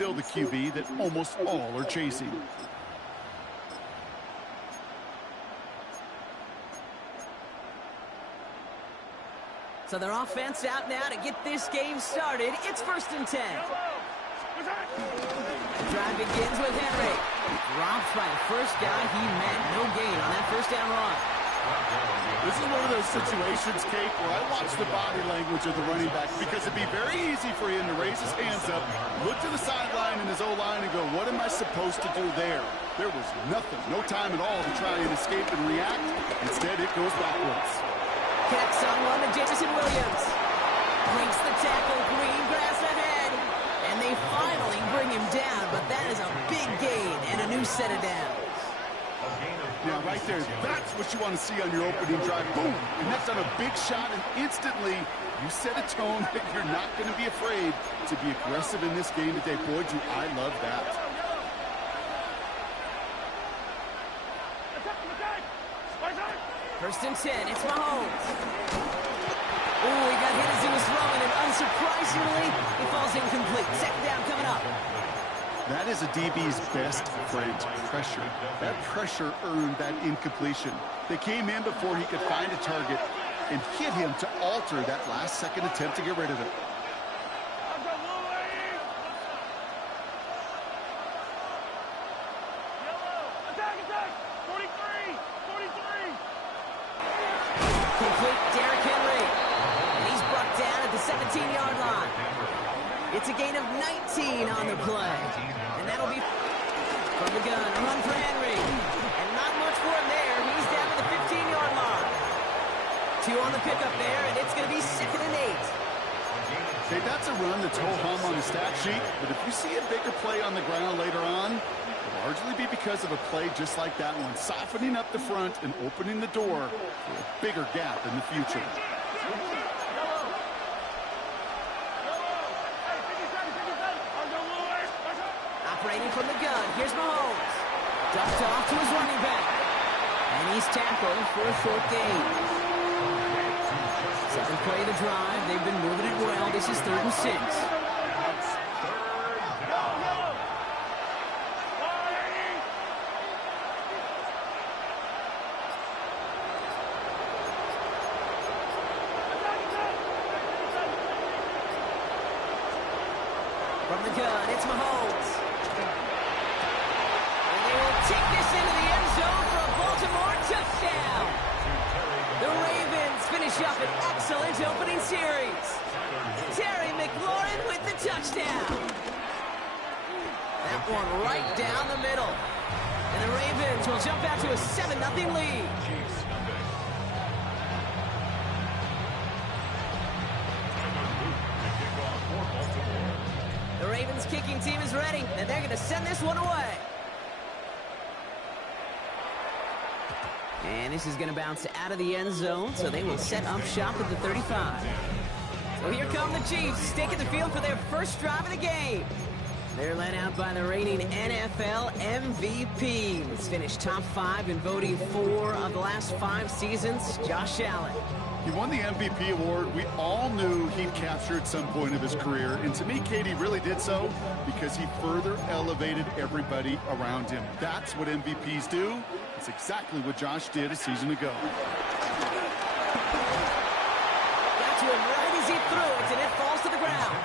still the QB that almost all are chasing. So their offense out now to get this game started. It's 1st and 10. The drive begins with Henry. Drops by the first guy he met. No gain on that first down run. This is one of those situations, Kate, where I watch the body language of the running back because it'd be very easy for him to raise his hands up, look to the sideline in his O-line and go, what am I supposed to do there? There was nothing, no time at all to try and escape and react. Instead, it goes backwards. Connects on one to Jameson Williams. Breaks the tackle, green grass ahead. And they finally bring him down, but that is a big gain and a new set of downs. Now, right there, that's what you want to see on your opening drive. Boom! And that's on a big shot, and instantly, you set a tone that you're not going to be afraid to be aggressive in this game today. Boy, do I love that. 1st and 10, it's Mahomes. Oh, he got hit as he was throwing, and unsurprisingly, he falls incomplete. 2nd down coming up. That is a DB's best friend, pressure. That pressure earned that incompletion. They came in before he could find a target and hit him to alter that last-second attempt to get rid of it. Complete Derrick Henry. And he's brought down at the 17-yard line. It's a gain of 19 on the play. And that'll be from the gun. A run for Henry. And not much for him there. He's down to the 15-yard line. 2 on the pickup there, and it's going to be 2nd and 8. Okay, that's a run that's ho-hum on the stat sheet, but if you see a bigger play on the ground later on, it'll largely be because of a play just like that one, softening up the front and opening the door for a bigger gap in the future. Operating from the gun, here's Mahomes. Dumped off to his running back. And he's tackled for a short gain. 2nd play of the drive. They've been moving it well. This is 3rd and 6. From the gun, it's Mahomes. And they will take this into the end zone for a Baltimore touchdown. The Ravens finish up an excellent opening series. Terry McLaurin with the touchdown. That one right down the middle. And the Ravens will jump out to a 7-0 lead. The Ravens kicking team is ready, and they're going to send this one away. And this is going to bounce out of the end zone, so they will set up shop at the 35. So here come the Chiefs, taking the field for their first drive of the game. They're led out by the reigning NFL MVP. He's finished top 5 in voting 4 of the last 5 seasons, Josh Allen. He won the MVP award. We all knew he'd capture at some point of his career. And to me, Katie really did so because he further elevated everybody around him. That's what MVPs do. It's exactly what Josh did a season ago. Got to him right as he threw it, and it falls to the ground.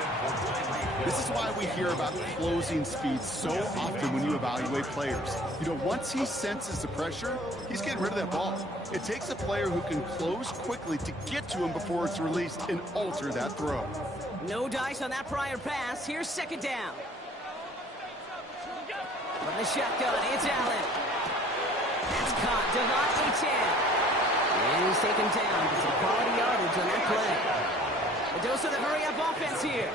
This is why we hear about closing speed so often when you evaluate players. You know, once he senses the pressure, he's getting rid of that ball. It takes a player who can close quickly to get to him before it's released and alter that throw. No dice on that prior pass. Here's 2nd down. From the shotgun, it's Allen. That's caught. Devon Achane. And he's taken down. It's a quality yardage on that play. A dose of the hurry-up offense here.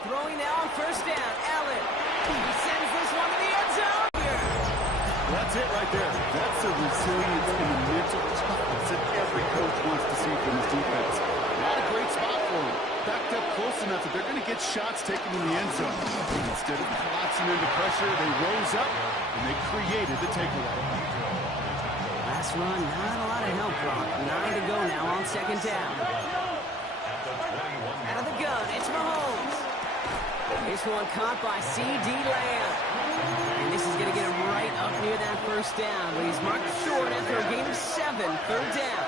Throwing now on 1st down. Allen. He sends this one to the end zone. That's it right there. That's the resilience and the mental toughness that every coach wants to see from his defense. Not a great spot for him. Backed up close enough that they're going to get shots taken in the end zone. Instead of collapsing into pressure, they rose up and they created the takeaway. Last run, not a lot of help, Brock. 9 to go now on 2nd down. Out of the gun, it's Mahomes. This one caught by C.D. Lamb. And this is going to get him right up near that first down. But he's marked short after a gain of 7, third down.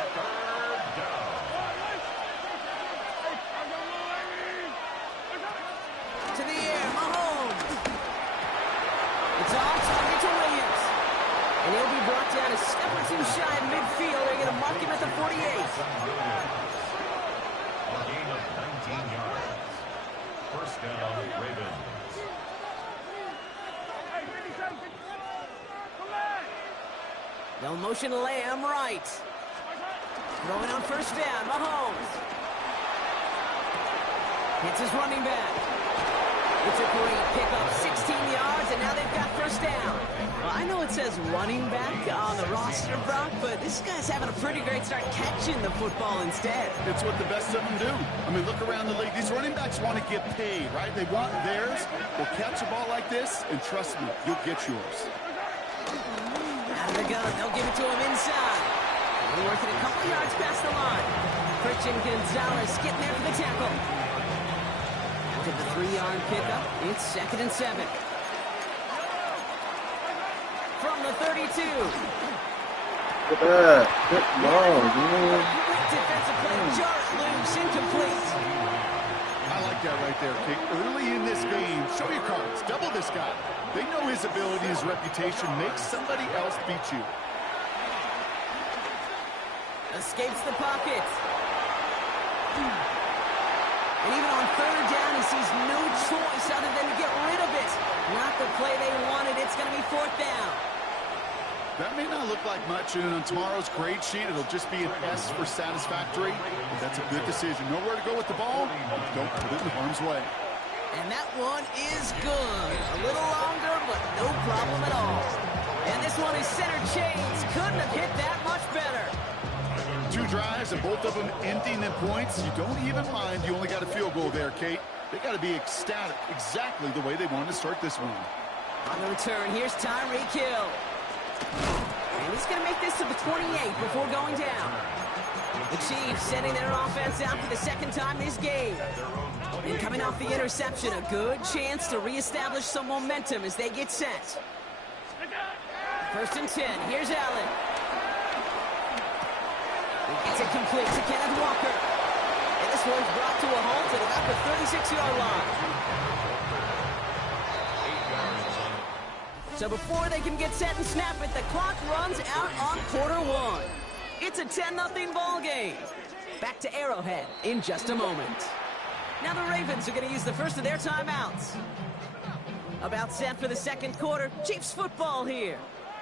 To the air, Mahomes. It's off target to Williams. And he'll be brought down a step or two shy of midfield. They're going to mark him at the 48. A gain of 19 yards. First down, Ravens. They'll motion Lamb right. Throwing on first down, Mahomes. Hits his running back. It's a great pickup, 16 yards, and now they've got first down. Well, I know it says running back on the roster, Brock, but this guy's having a pretty great start catching the football instead. It's what the best of them do. I mean, look around the league. These running backs want to get paid, right? They want theirs. They'll catch a ball like this, and trust me, you'll get yours. Out of the gun, they'll give it to him inside. They're working a couple yards past the line. Christian Gonzalez getting there for the tackle. After the 3-yard pickup, it's 2nd and 7. From the 32. Good ball, dude. Defensive play, Jarrett loose, incomplete. I like that right there, Kate. Early in this game, show your cards. Double this guy. They know his ability, his reputation makes somebody else beat you. Escapes the pocket. And even on third down, he sees no choice other than to get rid of it. Not the play they wanted. It's going to be 4th down. That may not look like much, and on tomorrow's grade sheet, it'll just be an S for satisfactory. But that's a good decision. Nowhere to go with the ball. Don't put it in harm's way. And that one is good. A little longer, but no problem at all. And this one is center chains. Couldn't have hit that much better. 2 drives, and both of them ending in points. You don't even mind. You only got a field goal there, Kate. They got to be ecstatic, exactly the way they wanted to start this one. On the return, here's Tyreek Hill. And he's going to make this to the 28 before going down. The Chiefs sending their offense out for the 2nd time this game. And coming off the interception, a good chance to reestablish some momentum as they get set. 1st and 10. Here's Allen. It's it complete to Kenneth Walker. And this one's brought to a halt at about the 36-yard line. So before they can get set and snap it, the clock runs out on quarter 1. It's a 10-0 ball game. Back to Arrowhead in just a moment. Now the Ravens are going to use the first of their timeouts. About set for the 2nd quarter. Chiefs football here.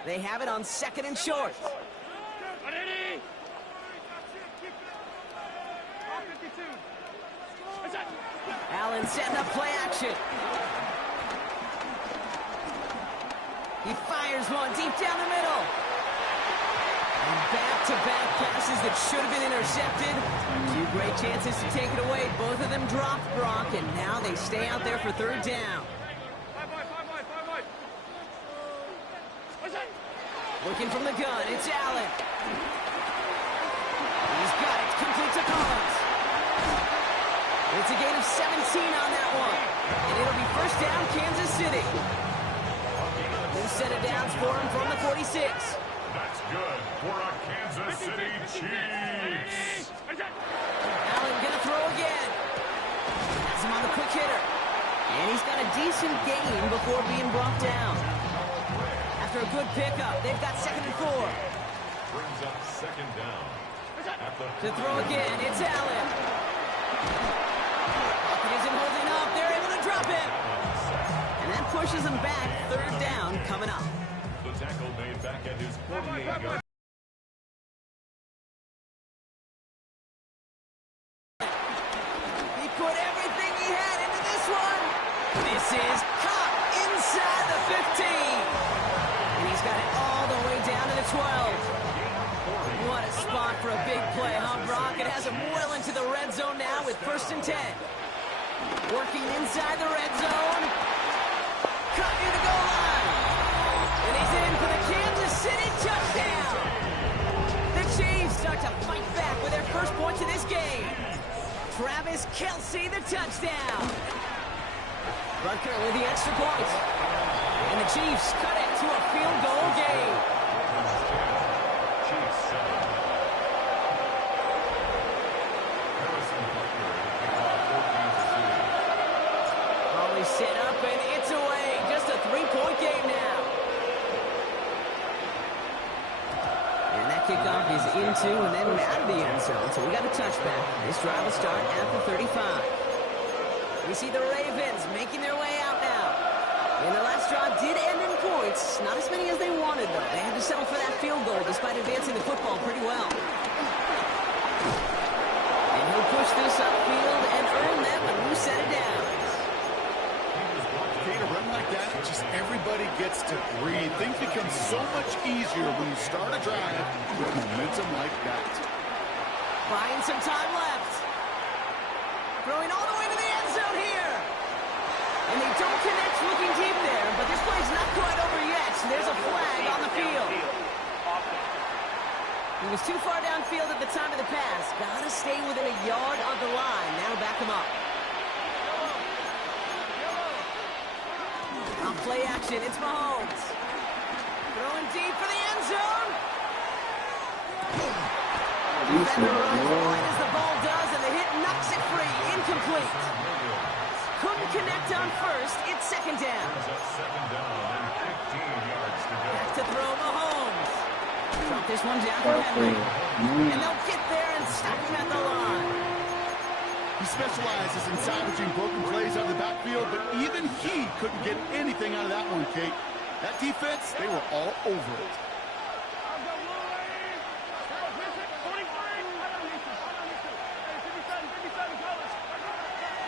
They have it on 2nd and short. Allen setting up play action. He fires one deep down the middle. And back-to-back passes that should have been intercepted. 2 great chances to take it away. Both of them dropped, Brock, and now they stay out there for 3rd down. Looking from the gun, it's Allen. He's got it, complete to Collins. It's a gain of 17 on that one. And it'll be 1st down, Kansas City. New set of downs for him from the 46. That's good for a Kansas City Chiefs. Allen gonna throw again. Has him on the quick hitter. And he's got a decent gain before being brought down. After a good pickup, they've got 2nd and 4. Brings up 2nd down. To throw again, it's Allen. Pocket isn't holding up. They're able to drop it. And that pushes him back. 3rd down coming up. The tackle made back at his 48-yard. He put everything he had into this one. This is caught inside the 15. And he's got it all the way down to the 12. What a spot for a big play, huh, Brock? It has him well into the red zone now with 1st and 10. Working inside the red zone. Cut near the goal line. And he's in for the Kansas City touchdown. The Chiefs start to fight back with their first points of this game. Travis Kelce, the touchdown. Butker with the extra point. And the Chiefs cut it to a field goal game. Chiefs 7. Harrison Butker to kick off for Kansas City. Always set up, and it's away. Just a 3-point game now. And that kickoff is into and then out of the end zone. So we got a touchback. This drive will start at the 35. We see the Ravens making their way out now. And the last drive did end in points. Not as many as they wanted, though. They had to settle for that field goal despite advancing the football pretty well. And he'll push this upfield and earn them a new set of downs. Okay, to run like that, just everybody gets to breathe. Things become so much easier when you start a drive with momentum like that. Buying some time left. Throwing all the way to the end zone here. And they don't connect looking deep there, but this play's not quite over yet. There's a flag on the field. He was too far downfield at the time of the pass. Gotta stay within a yard of the line. Now back him up. On play action, it's Mahomes. Throwing deep for the end zone. Defender runs wide as the ball does, and the hit knocks it free. Incomplete. Couldn't connect on first. It's second down. Second down and 15 yards to go. Back to throw Mahomes. Drop this one down for Henry. And they'll get there and stop him at the line. He specializes in salvaging broken plays out of the backfield, but even he couldn't get anything out of that one, Kate. That defense, they were all over it.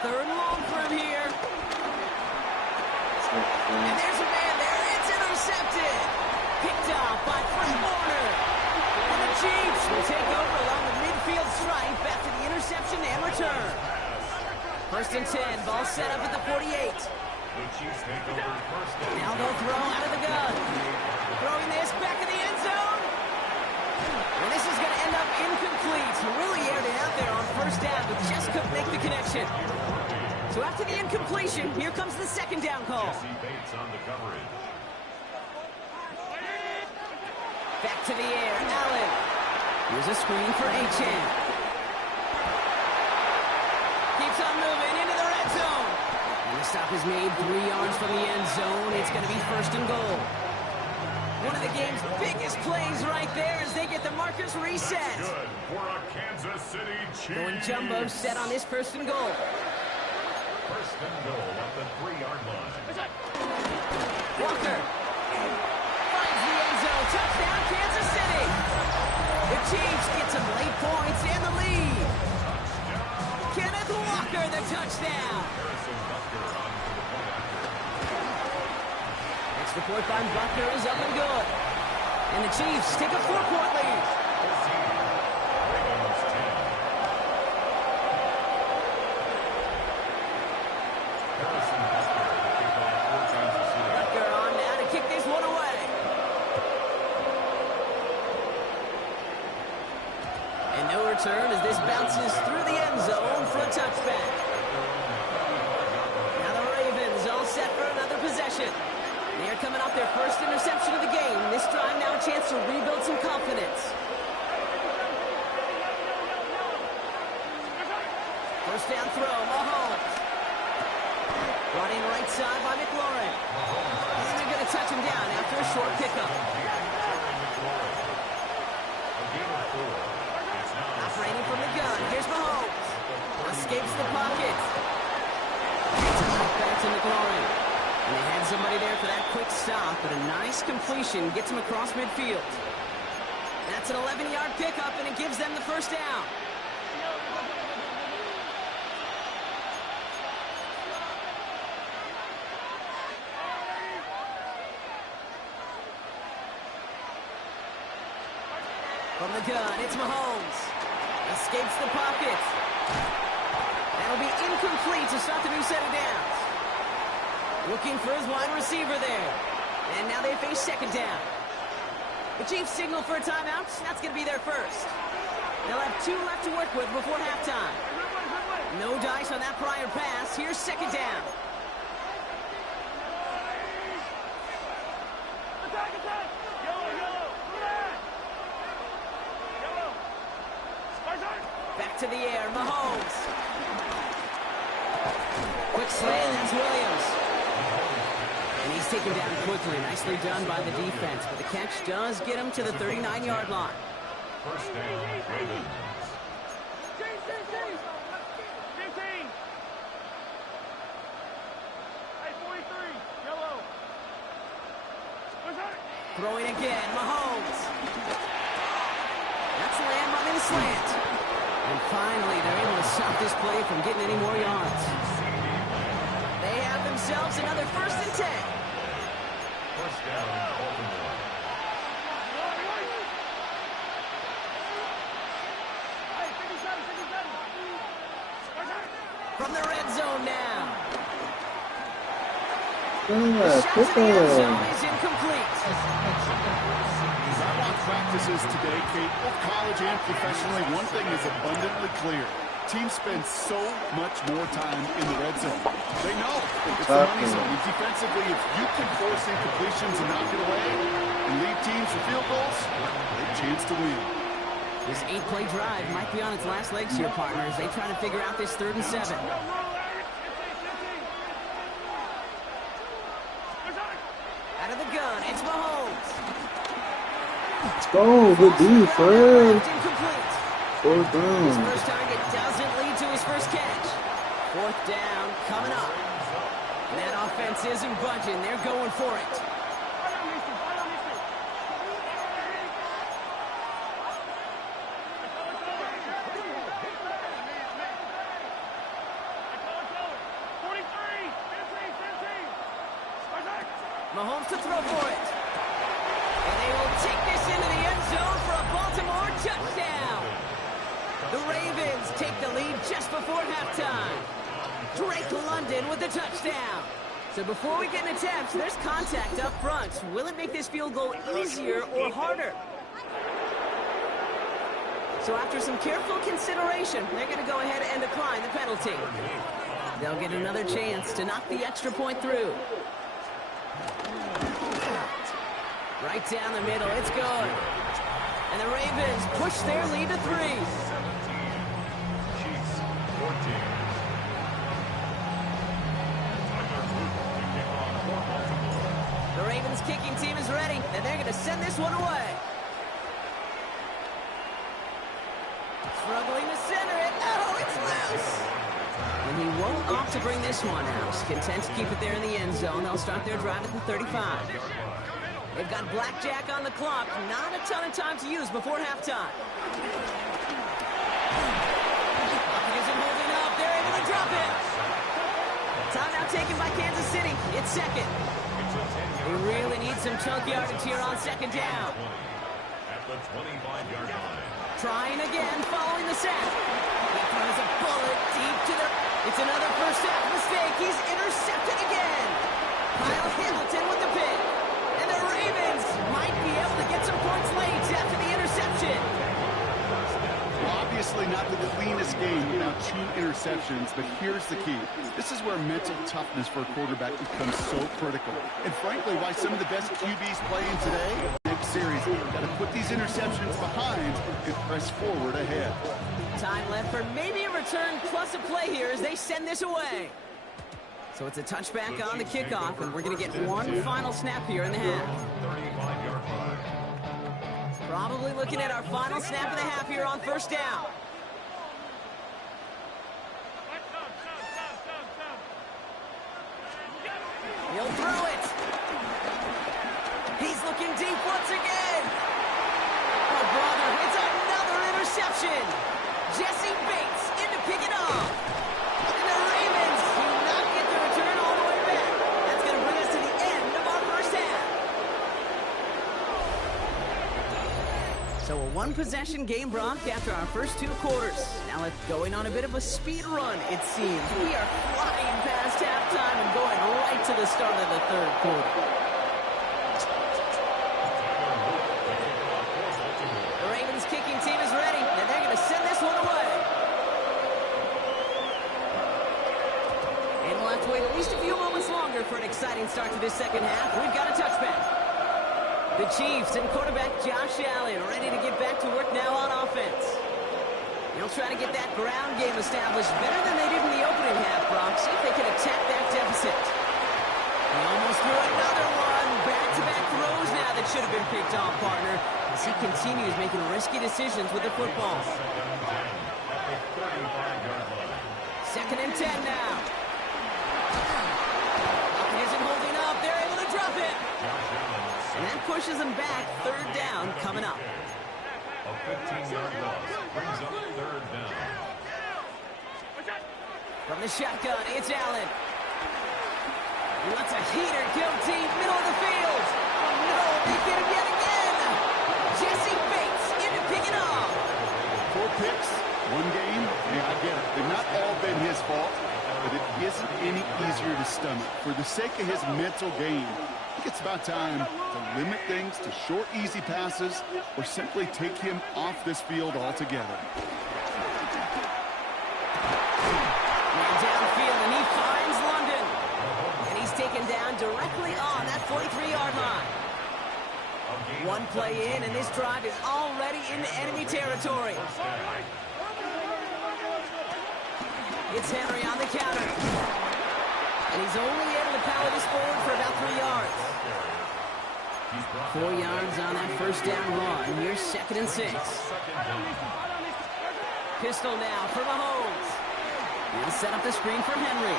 Third and long for him here. And there's a man there. It's intercepted. Picked off by Fred Warner. And the Chiefs will take over along the midfield stripe after the interception and return. First and 10. Ball set up at the 48. The Chiefs take over first down. Now they'll throw out of the gun. Throwing this back in the end zone. And this is going to end up incomplete. Really aired it out there on first down, but just couldn't make the connection. So after the incompletion, here comes the second down call. Jesse Bates on the coverage. Back to the air, Allen. Here's a screen for Achane. Keeps on moving into the red zone. And the stop is made 3 yards from the end zone. It's going to be first and goal. One of the game's biggest plays right there as they get the markers reset. Good for a Kansas City Chiefs. Going jumbo set on this first and goal. First and goal at the 3-yard line. Walker finds the end zone. Touchdown, Kansas City. The Chiefs get some late points and the lead. Kenneth Walker, the touchdown. Harrison Butker on for the point after. Extra point by Butker is up and good. And the Chiefs take a 4-point lead. Ravens 10. Harrison Butker to kick off for Kansas City. Butker on now to kick this one away. And no return as this bounces through the end zone for a touchback. Now the Ravens all set for another possession. They're coming off their first interception of the game. This drive now a chance to rebuild some confidence. First down throw, Mahomes. Brought in right side by McLaurin. And they're going to touch him down after a short pickup. Operating from the gun. Here's Mahomes. Escapes the pocket. Back to McLaurin. And they had somebody there for that quick stop, but a nice completion gets him across midfield. That's an 11-yard pickup, and it gives them the first down. From the gun, it's Mahomes. Escapes the pocket. That'll be incomplete to start the new set of downs. Looking for his wide receiver there. And now they face second down. The Chiefs signal for a timeout. That's going to be their first. They'll have 2 left to work with before halftime. No dice on that prior pass. Here's second down. to the air. Mahomes. Quick slant, that's Williams. And he's taken down quickly. Nicely done by the defense. But the catch does get him to the 39-yard line. First down, Ravens. Throwing again, Mahomes. That's landmine slant. And finally, they're able to stop this play from getting any more yards. They have themselves another 1st and 10. First down, Baltimore. From the red zone now. Yeah, Shot to the end zone is incomplete. As I watch practices today, Kate, both college and professionally, one thing is abundantly clear. Teams spend so much more time in the red zone. They know it's the money zone. And defensively, if you can force incompletions and knock it away and lead teams for field goals, great chance to win. This 8-play drive might be on its last legs here, partner, as they try to figure out this 3rd and 7. Out of the gun, it's Mahomes. Let's go, good D, Fred. Incomplete. 4th His down. first target doesn't lead to his first catch. 4th down coming up. And that offense isn't budging. They're going for it. Mahomes to throw for it. And they will take this into the end zone for a Baltimore touchdown. The Ravens take the lead just before halftime. Drake London with the touchdown. So before we get into attempts, there's contact up front. Will it make this field goal easier or harder? So after some careful consideration, they're going to go ahead and decline the penalty. They'll get another chance to knock the extra point through. Right down the middle, it's good. And the Ravens push their lead to 3. Chiefs, 14. The Ravens kicking team is ready, and they're going to send this one away. Struggling to center it. Oh, it's loose. And he won't opt to bring this one out. Content to keep it there in the end zone. They'll start their drive at the 35. They've got blackjack on the clock. Not a ton of time to use before halftime. He isn't holding up. They're able to drop it. Timeout taken by Kansas City. It's 2nd. They really need some chunk yardage here on 2nd down. At the 25-yard line. Trying again, following the sack. He throws a bullet deep to the... It's another first half mistake. He's intercepted again. Kyle Hamilton with the pick. And the Ravens might be able to get some points late after the interception. Obviously not the cleanest game without 2 interceptions, but here's the key. This is where mental toughness for a quarterback becomes so critical. And frankly, why some of the best QBs playing today, next series, got to put these interceptions behind and press forward ahead. Time left for maybe a return plus a play here as they send this away. So it's a touchback on the kickoff, and we're going to get one final snap here in the half. 35-yard line. Probably looking at our final snap of the half here on 1st down. He'll throw it. He's looking deep once again. Oh, brother, it's another interception. Jesse Bates in to pick it off. And the Ravens do not get the return all the way back. That's going to bring us to the end of our 1st half. So a 1-possession game, Brock, after our first 2 quarters. Now it's going on a bit of a speed run, it seems. We are flying past halftime and going right to the start of the 3rd quarter. The Ravens kicking team is ready, and they're going to send this one away. And we'll have to wait at least a few moments longer for an exciting start to this 2nd half. We've got a touchback. The Chiefs and quarterback Josh Allen ready to get back to work now on offense. They'll try to get that ground game established better than they did in the opening half, Brock. See if they can attack that deficit. He almost threw another one. Back-to-back throws now that should have been picked off, partner, as he continues making risky decisions with the football. 2nd and 10 now. It isn't holding up. They're able to drop it. And that pushes them back. 3rd down coming up. A 15-yard loss brings up 3rd down. From the shotgun, it's Allen. He lets a heater go deep, middle of the field. Oh no, they get him yet again. Jesse Bates in to pick it off. 4 picks, 1 game. Yeah, I get it. They've not all been his fault, but it isn't any easier to stomach. For the sake of his mental game, I think it's about time to limit things to short, easy passes or simply take him off this field altogether. Man downfield, and he finds London. And he's taken down directly on that 43-yard line. 1 play in, and this drive is already into enemy territory. It's Henry on the counter. And he's only able to power this forward for about 3 yards. 4 yards on that 1st down run. Here's 2nd and 6. Pistol now for Mahomes. He'll set up the screen for Henry.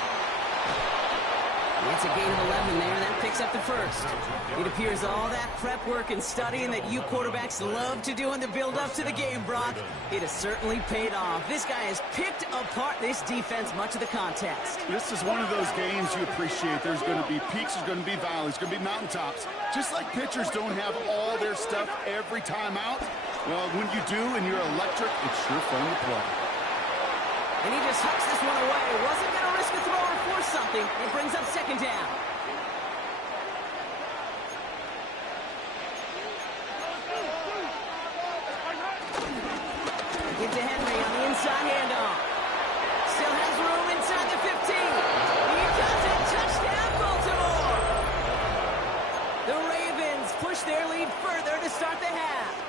It's a gain of 11 there. That picks up the 1st. It appears all that prep work and studying that you quarterbacks love to do in the build-up to the game, Brock, it has certainly paid off. This guy has picked apart this defense much of the contest. This is one of those games you appreciate. There's going to be peaks, there's going to be valleys, there's going to be mountaintops. Just like pitchers don't have all their stuff every time out, well, when you do and you're electric, it's sure fun to play. And he just hucks this one away. Wasn't going to risk a throw or force something. It brings up 2nd down. Get to Henry on the inside handoff. Still has room inside the 15. He does it. Touchdown, Baltimore. The Ravens push their lead further to start the half.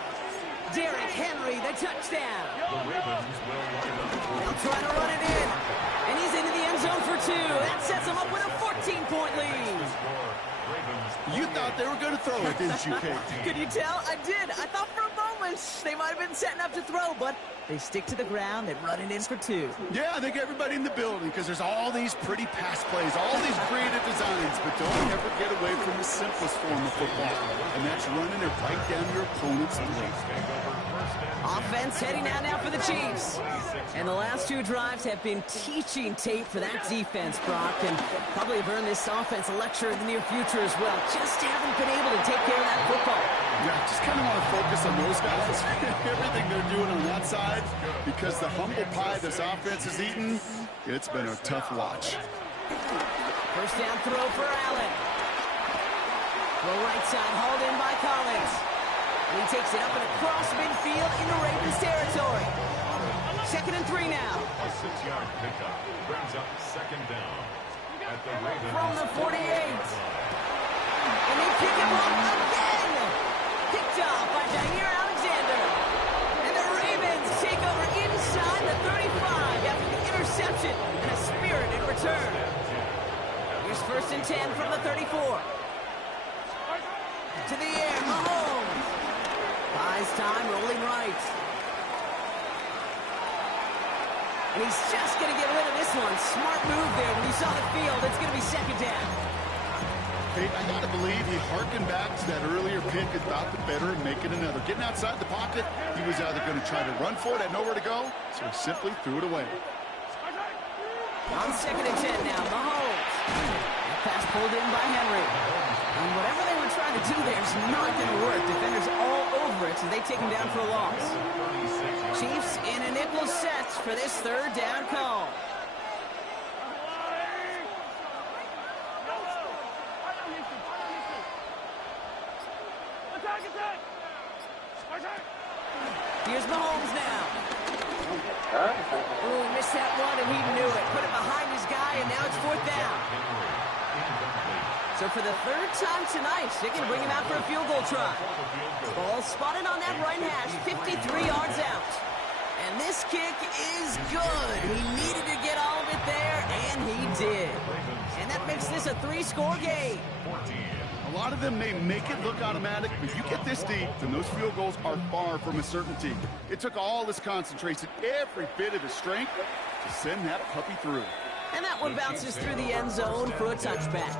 Derrick Henry, the touchdown. The Ravens will line up. They'll try to run it in. And he's into the end zone for 2. That sets him up with a 14-point lead. You thought they were going to throw it, didn't you, Kate? Could you tell? I did. I thought for a moment they might have been setting up to throw, but they stick to the ground and run it in for 2. Yeah, I think everybody in the building, because there's all these pretty pass plays, all these creative designs, but don't ever get away from the simplest form of football, and that's running it right down your opponent's throat. Offense heading out now for the Chiefs. And the last 2 drives have been teaching tape for that defense, Brock, and probably have earned this offense a lecture in the near future as well. Just haven't been able to take care of that football. Yeah, just kind of want to focus on those guys, everything they're doing on that side, because the humble pie this offense is eating, it's been a tough watch. 1st down throw for Allen. Throw right side, hauled in by Collins. And he takes it up and across midfield into Ravens territory. 2nd and 3 now. A 6-yard pickup brings up 2nd down at the Ravens. From the 48. And they pick him up again. Picked off by Jair Alexander. And the Ravens take over inside the 35 after the interception and a spirited return. Here's 1st and 10 from the 34. To the air, Mahomes. Buys time, rolling right. And he's just going to get rid of this one. Smart move there. When you saw the field, it's going to be 2nd down. Hey, I got to believe he harkened back to that earlier pick about the better and making another. Getting outside the pocket, he was either going to try to run for it, had nowhere to go, so he simply threw it away. On 2nd and 10 now, Mahomes. That pass pulled in by Henry. And whatever they were trying to do there is not going to work. Defenders all over it, so they take him down for a loss. Chiefs in a nickel set for this 3rd down call. Here's Mahomes now. Oh, missed that one, and he knew it. Put it behind his guy, and now it's 4th down. So for the 3rd time tonight, they can bring him out for a field goal try. Ball spotted on that right hash, 53 yards out. And And this kick is good. He needed to get all of it there, and he did. And that makes this a 3-score game. A lot of them may make it look automatic, but you get this deep, and those field goals are far from a certainty. It took all his concentration, every bit of his strength, to send that puppy through. And that one bounces through the end zone for a touchback.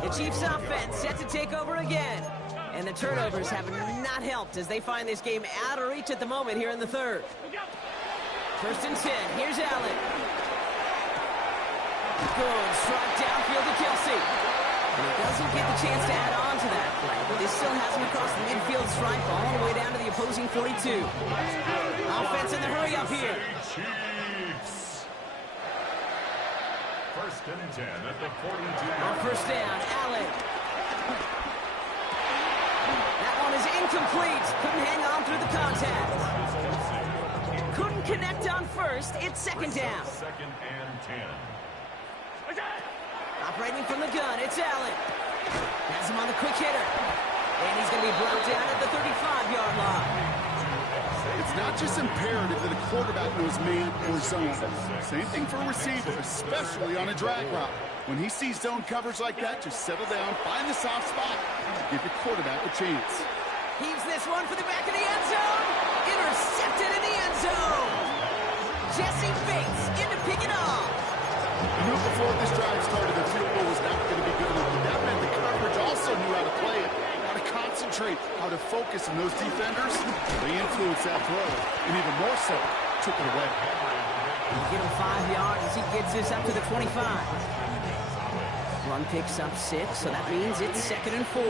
The Chiefs' offense set to take over again. And the turnovers have not helped as they find this game out of reach at the moment here in the third. 1st and 10. Here's Allen. Good strike downfield to Kelsey. And he doesn't get the chance to add on to that play, but this still has him across the midfield stripe all the way down to the opposing 42. Offense in the hurry up here. Chiefs. 1st and 10 at the 42. On 1st down, Allen. That one is incomplete. Couldn't hang on through the contact. Couldn't connect on 1st. It's 2nd down. 2nd and 10. Operating from the gun, it's Allen. Has him on the quick hitter. And he's going to be brought down at the 35-yard line. It's not just imperative that a quarterback knows man or zone. Same thing for a receiver, especially on a drag route. When he sees zone coverage like that, just settle down, find the soft spot, give your quarterback a chance. Heaves this one for the back of the end zone. Intercepted in the end zone. Jesse Bates in to pick it off. You knew before this drive started the field goal was not going to be good enough, but that meant the coverage also knew how to play it, how to concentrate, how to focus, and those defenders, they influenced that throw, and even more so, took it away. He'll get him 5 yards as he gets this up to the 25. Run picks up 6, so that means it's 2nd and 4.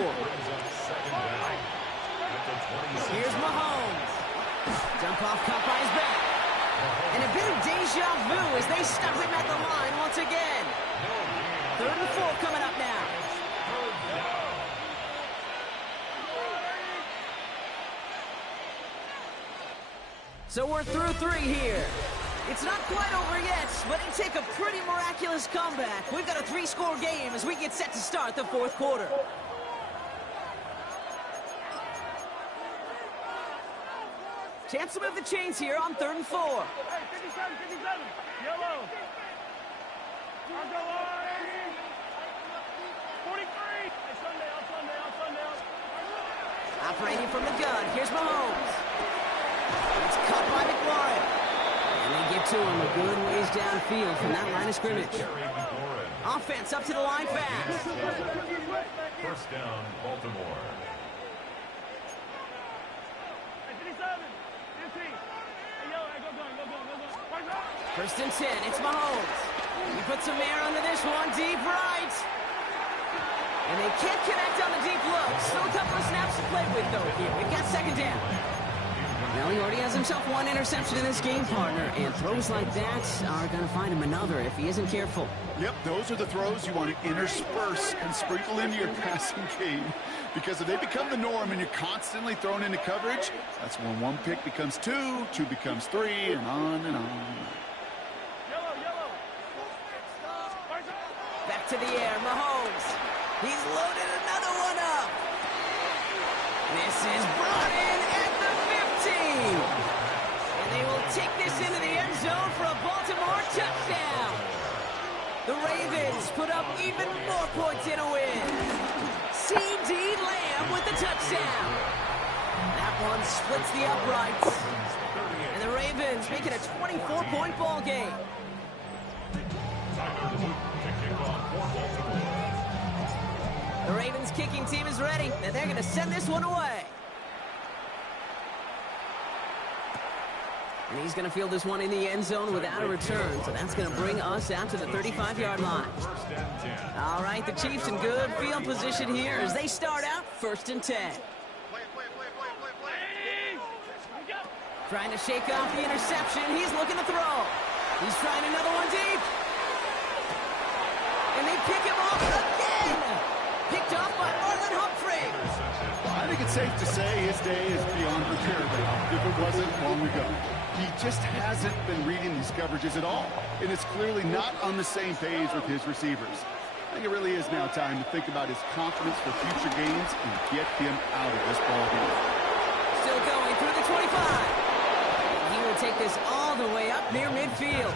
Here's Mahomes. Jump off cut by his back. And a bit of deja vu as they stop him at the line once again. 3rd and 4 coming up now. So we're through 3 here. It's not quite over yet, but it take a pretty miraculous comeback. We've got a 3-score game as we get set to start the 4th quarter. Chance to move the chains here on 3rd and 4. Hey, 57, 57. Yellow. I'll go on. 43. Hey, Sunday. Operating from the gun, here's Mahomes. It's caught by McLaurin. And they get to him a good ways downfield from that line of scrimmage. Offense up to the line fast. 1st down, Baltimore. Hey, 57. 50. Hey, yellow. Hey, go. 1st and 10, it's Mahomes. He puts some air under this one, deep right. And they can't connect on the deep look. Still a couple of snaps to play with, though, here. We've got 2nd down. Well, he already has himself 1 interception in this game, partner. And throws like that are going to find him another if he isn't careful. Yep, those are the throws you want to intersperse and sprinkle into your passing game. Because if they become the norm and you're constantly thrown into coverage, that's when 1 pick becomes 2, 2 becomes 3, and on and on. Yellow. Back to the air, Mahomes. He's loaded another one up. This is brought in at the 15. And they will take this into the end zone for a Baltimore touchdown. The Ravens put up even more points in a win. C.D. Lamb with the touchdown. That one splits the uprights. And the Ravens make it a 24-point ball game. The Ravens kicking team is ready, and they're going to send this one away. And he's going to field this one in the end zone without a return, so that's going to bring us out to the 35-yard line. All right, the Chiefs in good field position here as they start out 1st and 10. Trying to shake off the interception. He's looking to throw. He's trying another one deep. And they pick him off again. Picked off by Marlon Humphrey. I think it's safe to say his day is beyond repair now, if it wasn't long ago. He just hasn't been reading these coverages at all, and it's clearly not on the same page with his receivers. I think it really is now time to think about his confidence for future games and get him out of this ball game. Still going through the 25. He will to take this all the way up near midfield.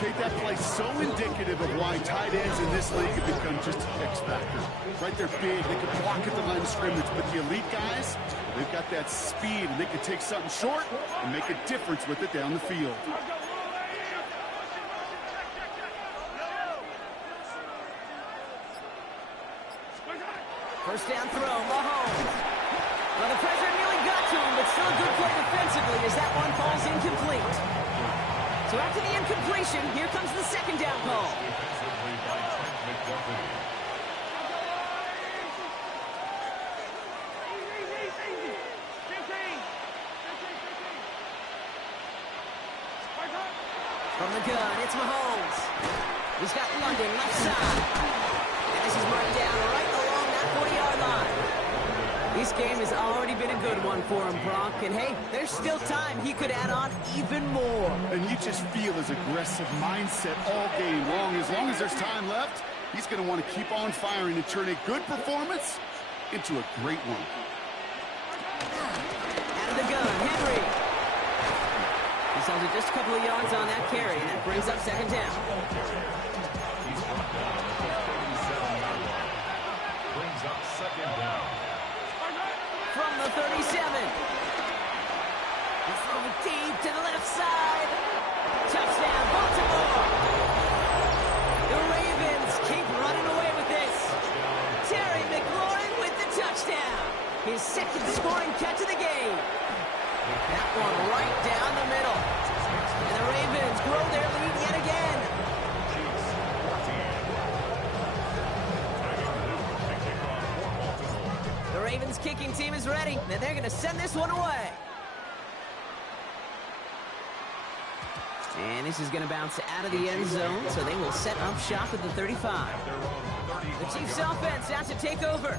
Kate, that play so indicative of why tight ends in this league have become just an X factor. Right, they're big, they can block at the line of scrimmage, but the elite guys, they've got that speed, and they can take something short and make a difference with it down the field. First down throw, Mahomes. Well, the pressure nearly got to him, but still a good play defensively as that one falls incomplete. So after the incompletion, here comes the second down call. From the gun, it's Mahomes. He's got London left side. And this is marked down right along that 40-yard line. This game has already been a good one for him, Brock. And hey, there's still time he could add on even more. And you just feel his aggressive mindset all game long. As long as there's time left, he's going to want to keep on firing and turn a good performance into a great one. Out of the gun, Henry. He's held it just a couple of yards on that carry, and that brings up second down. Brings up second down. From the 37. He's throwing deep to the left side. Touchdown, Baltimore. The Ravens keep running away with this. Terry McLaurin with the touchdown. His second scoring catch of the game. That one right down the middle. And the Ravens grow their lead yet again. The Ravens kicking team is ready, and they're going to send this one away. And this is going to bounce out of the end zone, so they will set up shop at the 35. The Chiefs offense out to take over.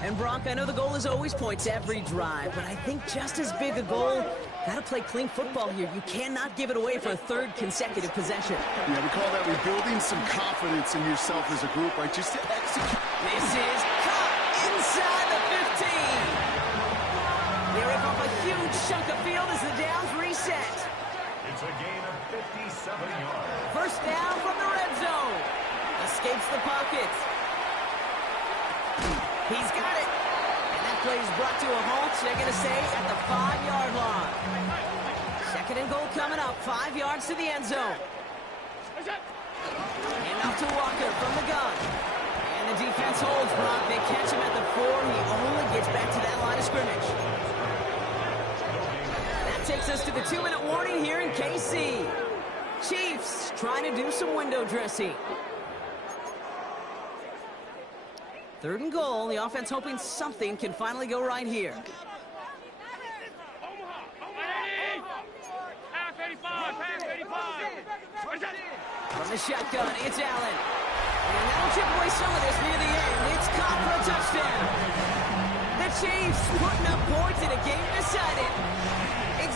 And Brock, I know the goal is always points every drive, but I think just as big a goal, gotta play clean football here. You cannot give it away for a third consecutive possession. Yeah, we call that rebuilding some confidence in yourself as a group, right? Just to execute. This is caught inside the 15. They rip off a huge chunk of field as the downs reset. It's a gain of 57 yards. First down from the red zone. Escapes the pocket. He's got it. And that play is brought to a halt, they're going to say, at the 5-yard line. Second and goal coming up, 5 yards to the end zone. And up to Walker from the gun. And the defense holds, Brock. They catch him at the 4. He only gets back to that line of scrimmage. That takes us to the 2-minute warning here in KC. Chiefs trying to do some window dressing. Third and goal. The offense hoping something can finally go right here. From the shotgun, it's Allen. And that'll chip away some of this near the end. It's caught for a touchdown. The Chiefs putting up points in a game decided.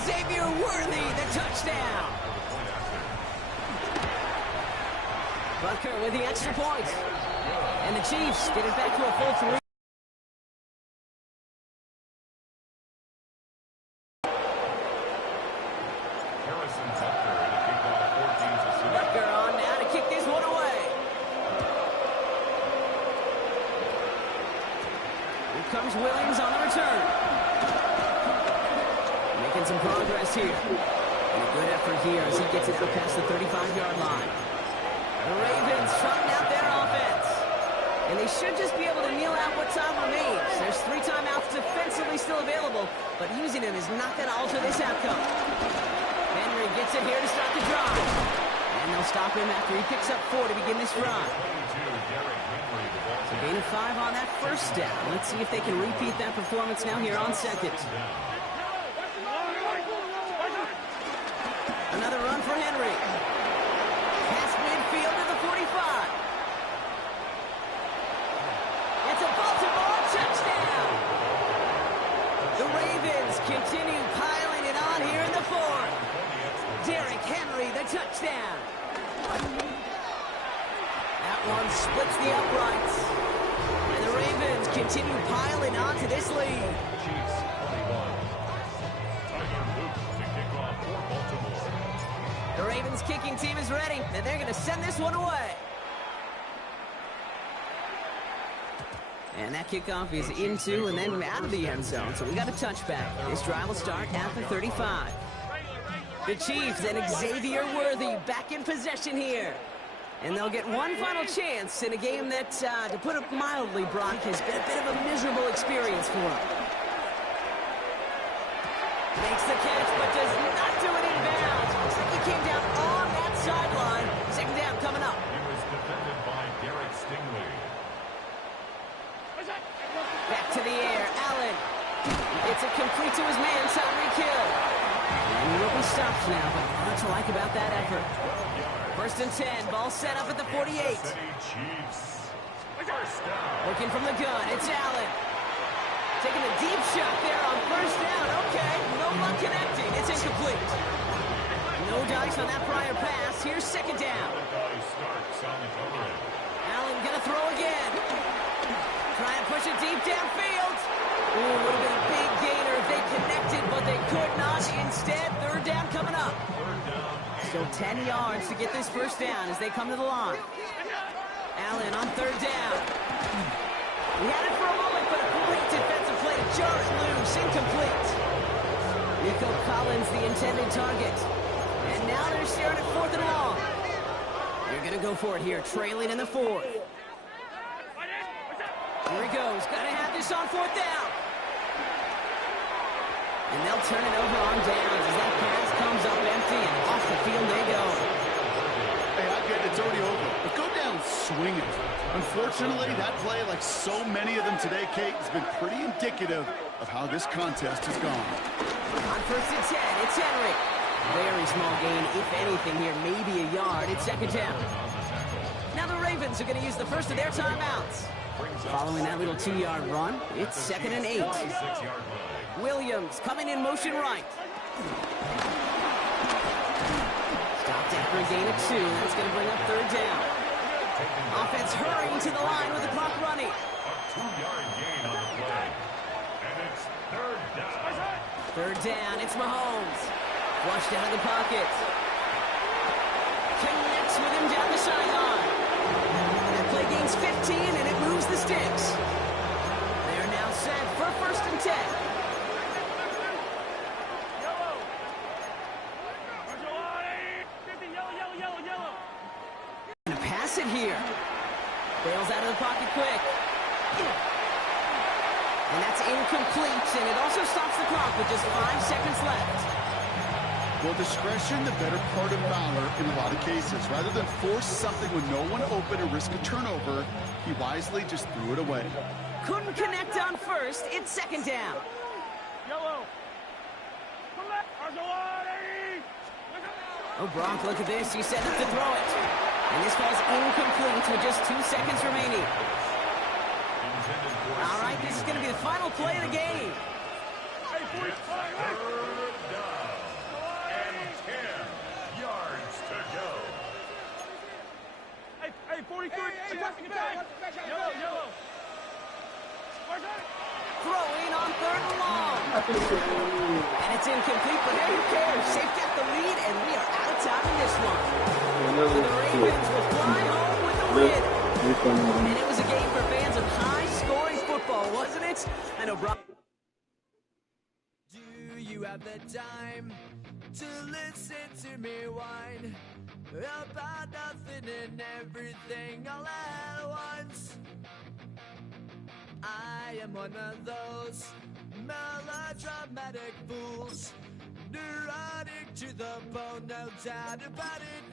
Xavier Worthy, the touchdown. Butker with the extra point. And the Chiefs get it back to a full 3. Butker on now to kick this one away. Here comes Williams on the return. Making some progress here. And a good effort here as he gets it out past the 35-yard line. The Ravens trotting out their offense. And they should just be able to kneel out what time remains. There's 3 timeouts defensively still available, but using them is not going to alter this outcome. Henry gets it here to start the drive. And they'll stop him after he picks up 4 to begin this drive. So gain of 5 on that first down. Let's see if they can repeat that performance now here on second. Another run for Henry. Past midfield to the 45. It's a Baltimore touchdown. The Ravens continue piling it on here in the 4th. Derrick Henry, the touchdown. That one splits the uprights. And the Ravens continue piling on to this lead. Chiefs 21. Tyler Luke to kick off Ravens kicking team is ready, and they're going to send this one away. And that kickoff is into and then out of the end zone, so we got a touchback. This drive will start at the 35. The Chiefs and Xavier Worthy back in possession here. And they'll get one final chance in a game that, to put it mildly, Brock, has been a bit of a miserable experience for them. Makes the catch, but does not do it in bounds. Looks like he came down on that sideline. Second down coming up. He was defended by Derek Stingley. Back to the air, Allen. It's a complete to his man, Tyreek Hill. And he will be stopped now, but not to like about that effort. First and 10, ball set up at the 48. Chiefs. First down. Looking from the gun, it's Allen. Taking a deep shot there on first down. Okay, no luck connecting. It's incomplete. No dice on that prior pass. Here's second down. Allen gonna throw again. Try and push it deep downfield. Ooh, would have been a big gainer if they connected, but they could not. Instead, third down coming up. Still 10 yards to get this first down as they come to the line. Allen on third down. He had it for a moment, but a great defensive play to jar it loose. Incomplete. Nico Collins, the intended target. And now they're staring at fourth and long. They're going to go for it here, trailing in the fourth. Here he goes. Got to have this on fourth down. And they'll turn it over on downs as that pass comes up empty and off the field they go. Hey, I get it. It's already over. But go down swinging. Unfortunately, that play, like so many of them today, Kate, has been pretty indicative of how this contest has gone. On first and 10, it's Henry. Very small gain, if anything here, maybe a yard. It's second down. Now the Ravens are going to use the first of their timeouts. Following that little 2-yard run, it's second and 8. Williams coming in motion right. Stopped after a gain of 2. That's going to bring up third down. Offense hurrying to the line with the clock running. A 2-yard gain on the play. And it's third down. Third down, it's Mahomes. Flushed out of the pocket. Connects with him down the sideline. That play gains 15 and it moves the sticks. They're now set for first and 10. And pass it here. Bails out of the pocket quick. And that's incomplete, and it also stops the clock with just 5 seconds left. Well, discretion, the better part of valor in a lot of cases. Rather than force something with no one open and risk a turnover, he wisely just threw it away. Couldn't connect on first. It's second down. Yellow. Oh, Brock, look at this. He set up to throw it. And this ball's incomplete with just 2 seconds remaining. All right, this is going to be the final play of the game. Third down. And 10 yards to go. Hey, 43. Yellow. Throwing on third and long. And it's incomplete, but hey, who cares? They've got the lead, and we are out of time in this one. The Ravens will fly home with the win. And it was a game for fans of high-scoring football, wasn't it? I know, Brock. Do you have the time to listen to me whine about nothing and everything all at once? I am one of those melodramatic fools, neurotic to the bone, no doubt about it.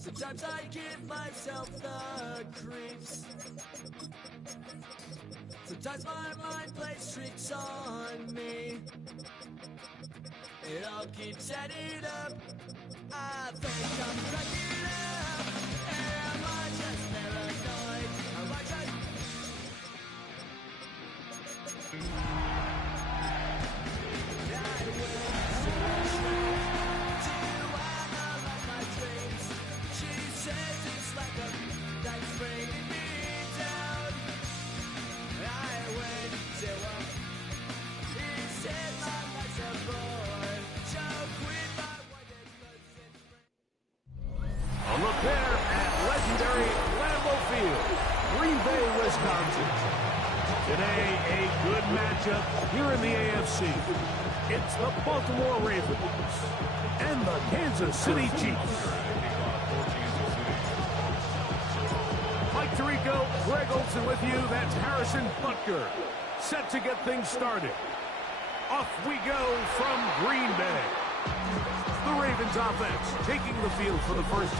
Sometimes I give myself the creeps. Sometimes my mind plays tricks on me. It all keeps adding up. I think I'm cracking up. Am I just paranoid? Am I just... I will to analyze my dreams. She says it's like a that's bringing me down. I went to he said my life's a bore. So quit Wisconsin. Today, a good matchup here in the AFC. It's the Baltimore Ravens and the Kansas City Chiefs. Mike Tirico, Greg Olson with you. That's Harrison Butker. Set to get things started. Off we go from Green Bay. The Ravens offense taking the field for the first.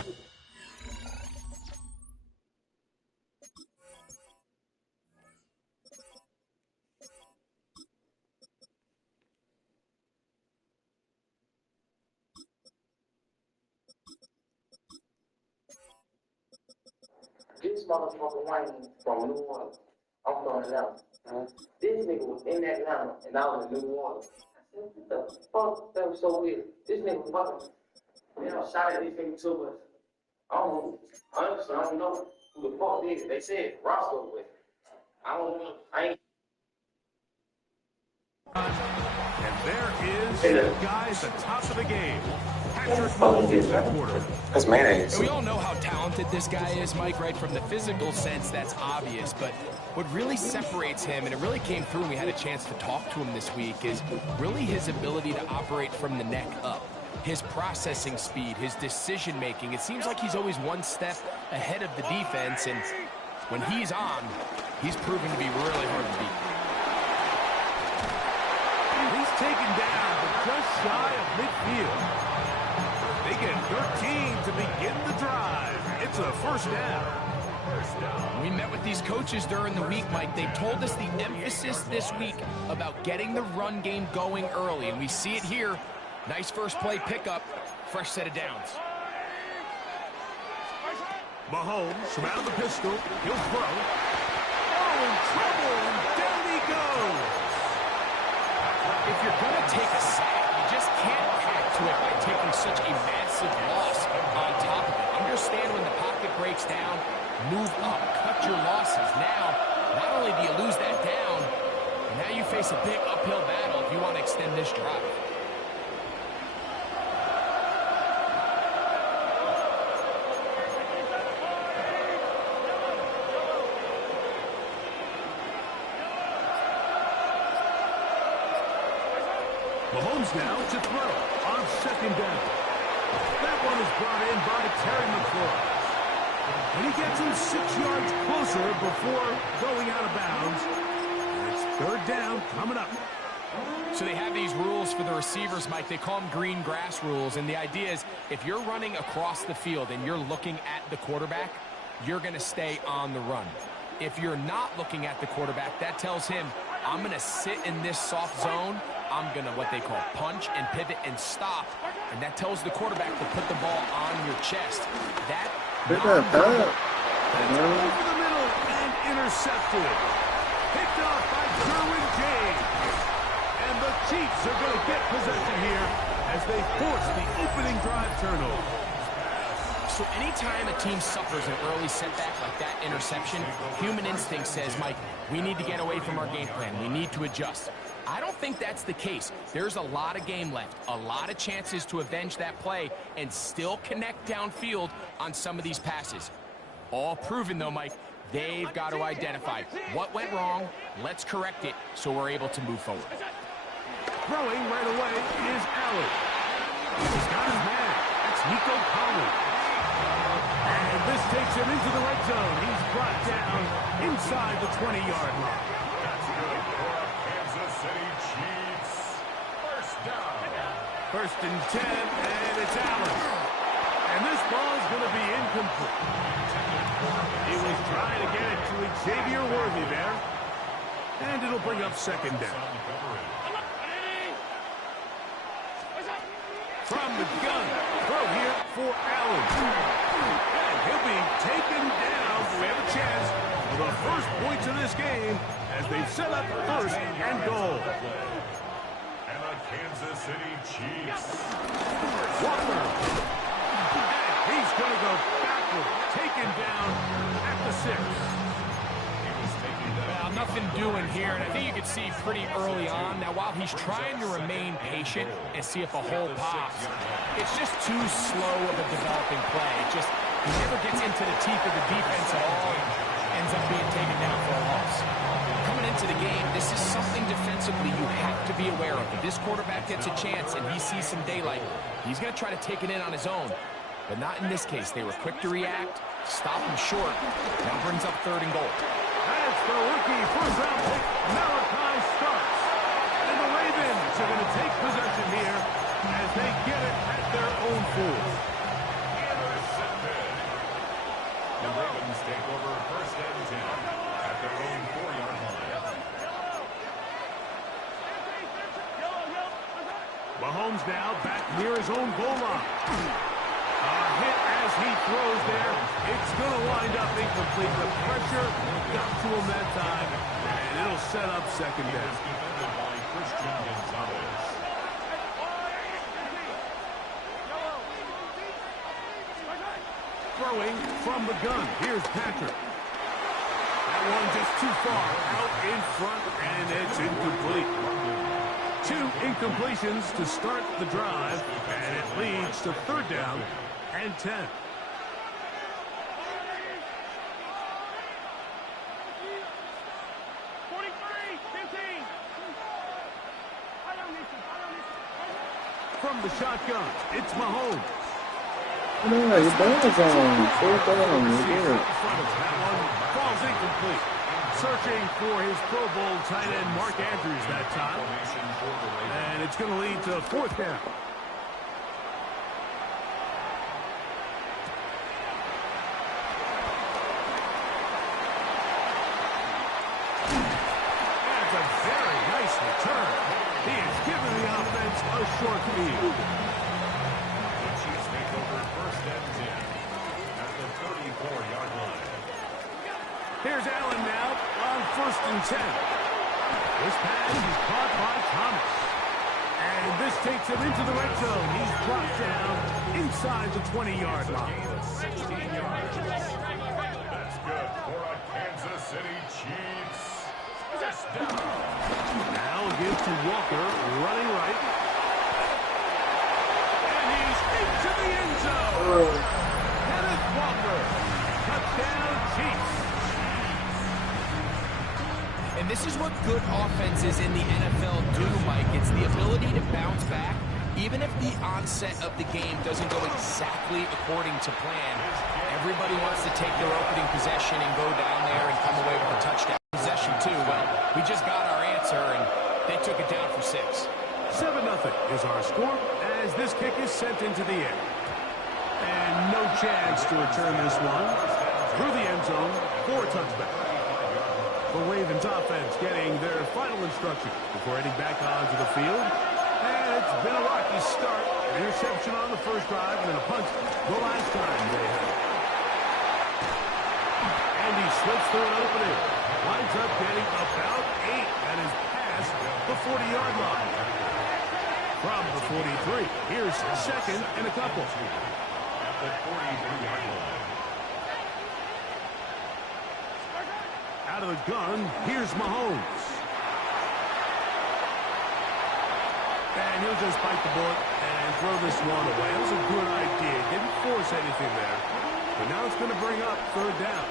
This motherfucker Wayne from New Orleans. I'm from Atlanta. This nigga was in Atlanta and I was in New Orleans. I said, what the fuck? That was so weird. This nigga was fucking, man, I shot at this nigga too much. I don't know. Honestly, I don't know who the fuck did it. They said Roscoe with it. I don't know. I ain't. And there is the guy at the top of the game. Patrick Mahomes at quarterback. That's mayonnaise. And we all know how talented this guy is, Mike, right? From the physical sense, that's obvious. But what really separates him, and it really came through when we had a chance to talk to him this week, is really his ability to operate from the neck up. His processing speed, his decision-making. It seems like he's always one step ahead of the defense, and when he's on, he's proven to be really hard to beat. He's taken down, but just shy of midfield. They get 13 to begin the drive. It's a first down. We met with these coaches during the week, Mike. They told us the emphasis this week about getting the run game going early, and we see it here. Nice first play pickup, fresh set of downs. Mahomes from out of the pistol. He'll throw. Oh, in trouble, and down he goes. If you're going to take a sack, you just can't add to it by taking such a massive loss on top of it. Understand when the pocket breaks down, move up, cut your losses. Now, not only do you lose that down, now you face a big uphill battle if you want to extend this drive. Mahomes now to throw on second down. That one is brought in by Terry McLaurin. And he gets him 6 yards closer before going out of bounds. And it's third down coming up. So they have these rules for the receivers, Mike. They call them green grass rules. And the idea is if you're running across the field and you're looking at the quarterback, you're going to stay on the run. If you're not looking at the quarterback, that tells him, I'm going to sit in this soft zone. I'm going to what they call punch and pivot and stop. And that tells the quarterback to put the ball on your chest. That that's over the middle and intercepted. Picked off by Derwin James. And the Chiefs are going to get possession here as they force the opening drive turnover. So anytime a team suffers an early setback like that interception, human instinct says, Mike, we need to get away from our game plan. We need to adjust. I don't think that's the case. There's a lot of game left, a lot of chances to avenge that play and still connect downfield on some of these passes. All proven, though, Mike, they've got to identify what went wrong, let's correct it so we're able to move forward. Throwing right away is Allen. He's got his man. That's Nico Collins. And this takes him into the red zone. He's brought down inside the 20-yard line. That's good for Kansas City Chiefs. First down. First and 10, and it's Allen. And this ball is going to be incomplete. He was trying to get it to Xavier Worthy there. And it'll bring up second down. From the gun, throw here for Allen. And he'll be taken down. We have a chance for the first points of this game as they set up first and goal. And the Kansas City Chiefs. Walker. And he's going to go backward. Taken down at the 6. Well, nothing doing here, and I think you could see pretty early on. Now, while he's trying to remain patient and see if a hole pops, it's just too slow of a developing play. It just he never gets into the teeth of the defense at all. And ends up being taken down for a loss. Coming into the game, this is something defensively you have to be aware of. If this quarterback gets a chance and he sees some daylight, he's going to try to take it in on his own. But not in this case. They were quick to react, stop him short. Now brings up 3rd and goal. That's the rookie first-round pick, Malachi Starks. And the Ravens are going to take possession here as they get it at their own 4. The Ravens take over 1st and 10 at their own 4-yard line. Mahomes now back near his own goal line. A hit as he throws there. It's going to wind up incomplete. The pressure got to him that time, and it'll set up 2nd down. Defended by Christian Gonzalez. Throwing from the gun. Here's Patrick. That one just too far out in front, and it's incomplete. 2 incompletions to start the drive, and it leads to 3rd down and 10. From the shotgun, it's Mahomes. No, your ball's on. 4th down. You're good. That one falls incomplete. Searching for his Pro Bowl tight end Mark Andrews that time. And it's going to lead to 4th down. That's a very nice return. He has given the offense a short field. The Chiefs take over 1st and 10 at the 34-yard line. Here's Allen now on 1st and 10. This pass is caught by Thomas. And this takes him into the red zone. He's brought down inside the 20-yard line. 16 yards. That's good for a Kansas City Chiefs. First down. Now gives to Walker, running right. And he's into the end zone. Kenneth Walker. Touchdown, Chiefs. And this is what good offenses in the NFL do, Mike. It's the ability to bounce back, even if the onset of the game doesn't go exactly according to plan. Everybody wants to take their opening possession and go down there and come away with a touchdown. Possession, too. Well, we just got our answer, and they took it down for 6. 7-0 is our score as this kick is sent into the air. And no chance to return this one through the end zone for a touchback. The Ravens offense getting their final instruction before heading back onto the field. And it's been a rocky start. An interception on the first drive and then a punt the last time they had it. And he slips through an opening. Winds up getting about 8 and is past the 40-yard line. From the 43, here's 2nd and a couple. At the 43-yard line. Out of the gun, here's Mahomes. And he'll just bite the bullet and throw this one away. It was a good idea. Didn't force anything there. But now it's going to bring up 3rd down.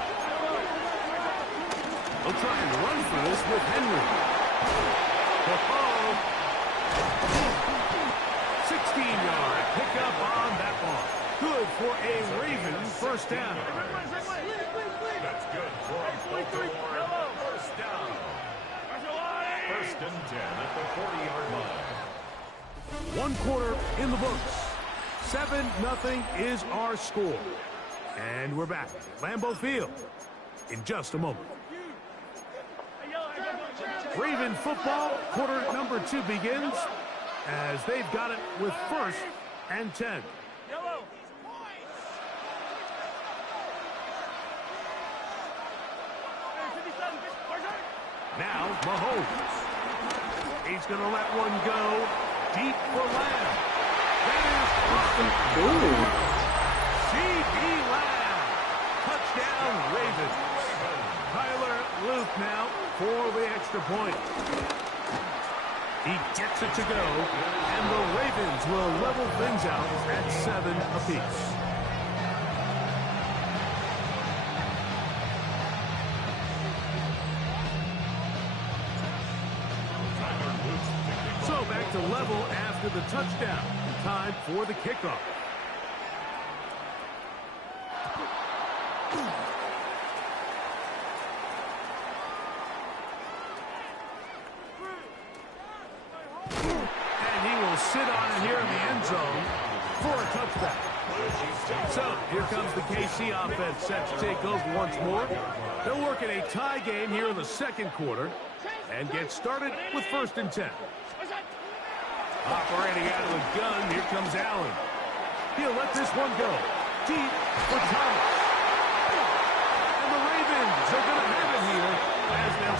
They'll try and run for this with Henry. 16-yard pickup on that one. Good for a Raven 1st down. That's good for a Baltimore 1st down. 1st and 10 at the 40-yard line. 1 quarter in the books. 7-0 is our score. And we're back at Lambeau Field in just a moment. Raven football, quarter number 2 begins as they've got it with 1st and 10. Now Mahomes. He's going to let one go deep for Lamb. That is awesome. C.D. Lamb. Touchdown Ravens. Tyler Luke now for the extra point. He gets it to go, and the Ravens will level things out at 7 apiece. to level after the touchdown. Time for the kickoff. And he will sit on it here in the end zone for a touchback. So, here comes the KC offense set to take over once more. They'll work in a tie game here in the second quarter and get started with 1st and 10. Operating out of the gun, here comes Allen. He'll let this one go. Deep for Thomas.